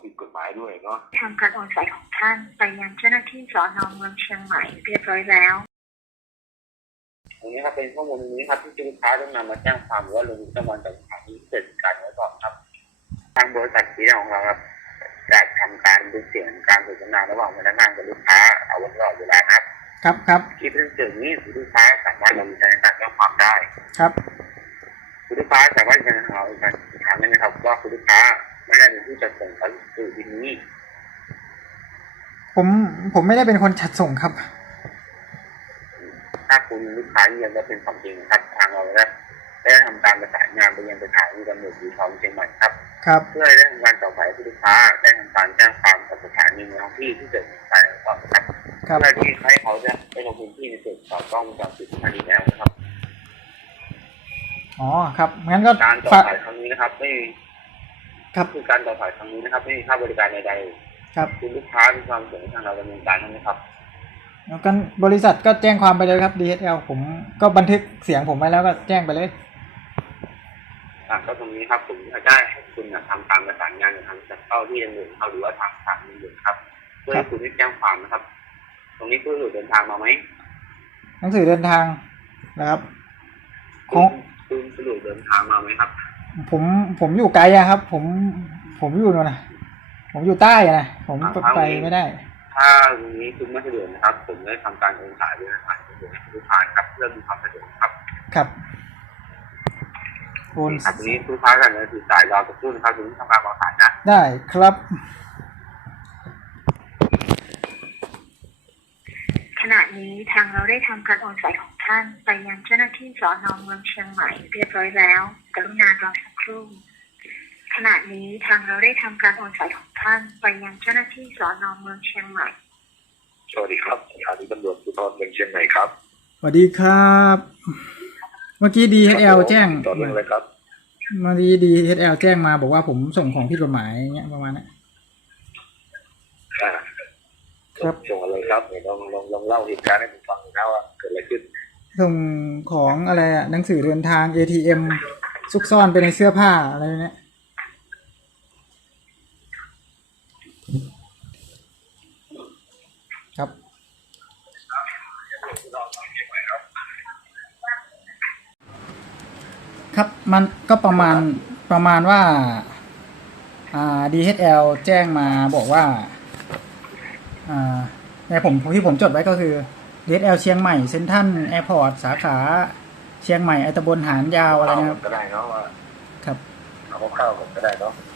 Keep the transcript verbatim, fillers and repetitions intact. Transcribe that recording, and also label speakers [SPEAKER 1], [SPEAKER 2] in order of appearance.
[SPEAKER 1] ผิดกฎหมายด้วยเนาะ
[SPEAKER 2] ทำการโอนสายของท่านไปยังเจ้าหน้าที่สน.เมืองเชียงใหม่เรียบร้อยแล้ว
[SPEAKER 1] ตรงนี้ครับเป็นข้อมูลตรงนี้ครับที่ลูกค้าต้องนำมาแจ้งความหรือว่าลงบันทึกประจำวันต่อสถานีเกิดการไว้ก่อนครับทางบริษัทที่ของเราครับจะทำการดูเสียงการสนทนาระหว่างพนักงานกับลูกค้าเอาไว้ตลอดเวลาครับ
[SPEAKER 3] ครับครับ
[SPEAKER 1] ที่เรื่องเสียงนี้ลูกค้าสามารถดำเนินการแจ้งความได้
[SPEAKER 3] ครับ
[SPEAKER 1] ลูกค้าสามารถจะเอาการถามได้ไหมครับว่าคุณลูกค้าไม่ได้เป็นผู้จัดส่งพัสดุที่นี้
[SPEAKER 3] ผมผมไม่ได้เป็นคนจัดส่งครับ
[SPEAKER 1] ถ้าคุณลูกค้ายืนยันว่าเป็นความจริงครับทางเราได้ได้ทำการประสานงานไปยังสถานีตำรวจภูธรเชียงใหม่ครับ
[SPEAKER 3] ครับ
[SPEAKER 1] เพื่อได้ทำการต่อไปให้ลูกค้าได้ทำการแจ้งความกับสถานีในท้องที่ที่เกิดเหตุการณ์ก่อนครับเพื่อที่ให้เขาจะไปลงพื้นที่ในส่วนของกล้องวงจรปิดสถานีแล้วนะครับ
[SPEAKER 3] อ๋อครับงั้นก็
[SPEAKER 1] การต่อสายครั้งนี้นะครับไม่
[SPEAKER 3] ครับ
[SPEAKER 1] คือการต่อสายครั้งนี้นะครับไม่มีค่าบริการใด
[SPEAKER 3] ๆครับ
[SPEAKER 1] คุณลูกค้ามีความเสี่ยงทางเราดำเนินการนะครับ
[SPEAKER 3] แล้วกันบริษัทก็แจ้งความไปเลยครับ ดี เอส แอล ผมก็บันทึกเสียงผมไว้แล้วก็แจ้งไปเลย
[SPEAKER 1] อ่าก็ตรงนี้ครับผมจะได้ให้คุณทำการประสานงานกับทางจัดเจ้าที่ดำเนินเขาหรือว่าทางสถานีดำเนินครับเพื่อให้คุณได้แจ้งความนะครับตรงนี้คุณเดินทางมาไหม
[SPEAKER 3] หนังสือเดินทางนะครับ
[SPEAKER 1] ของคุณสะดวกเดินทางมาไหมครับ
[SPEAKER 3] ผมผมอยู่ไกลอะครับ ผมผมอยู่นู่นนะผมอยู่ใต้นะผมไปไม่ได้
[SPEAKER 1] ถ้าตรงนี้คุณไม่สะดวกนะครับผมได้ทำการโอนสายด้วยนะครับลูกค้าครับเพื่อมีความสะดวกครับ
[SPEAKER 3] ครับโอน
[SPEAKER 1] ครับนี้ลูกค้ากันเลยถือสายรอสักครู่นะครับถึงทำการวางสายนะ
[SPEAKER 3] ได้ครับ
[SPEAKER 2] ขณะนี้ทางเราได้ทำการโอนสายของท่านไปยังเจ้าหน้าที่สน.เมืองเชียงใหม่เรียบร้อยแล้วกรุณารอสักครู่ขณะนี้ทางเราได้ทำการโอนสายของท่านไปยังเจ้าหน้าที่สน.เมืองเชียงใหม่
[SPEAKER 1] สวัสดีครับสถานีตำรวจภูธรเมืองเชียงใหม่ครับ
[SPEAKER 3] สวัสดีครับเมื่อกี้ ดี เอส แอล แจ้ง
[SPEAKER 1] ต่อเรื่องอะไรครับ
[SPEAKER 3] เมื่อกี้ ดี เอส แอล แจ้งมาบอกว่าผมส่งของผิดกฎหมายเงี้ยประมาณนั้น
[SPEAKER 1] ครับส่งอะไรครับลองลองลองเล่าเหตุการณ์ให้ผมฟังหน่อยนะว่าเกิดอะไรขึ้น
[SPEAKER 3] ส่งของอะไรอะหนังสือเดินทาง เอ ที เอ็ม ซุกซ่อนไปในเสื้อผ้าอะไรเนี้ยครับครับมันก็ประมาณประมาณว่าอ่า ดี เอส แอล แจ้งมาบอกว่าอ่าในผมที่ผมจดไว้ก็คือ ดี เอส แอล เชียงใหม่เซ็นทรัลแอร์พอร์ตสาขาเชียงใหม่ไอตะบนหานยาวอะไรนะครับ
[SPEAKER 1] ก็ได้เนาะว่า
[SPEAKER 3] ครับ
[SPEAKER 1] เอาเข้าๆก็ได้เนาะ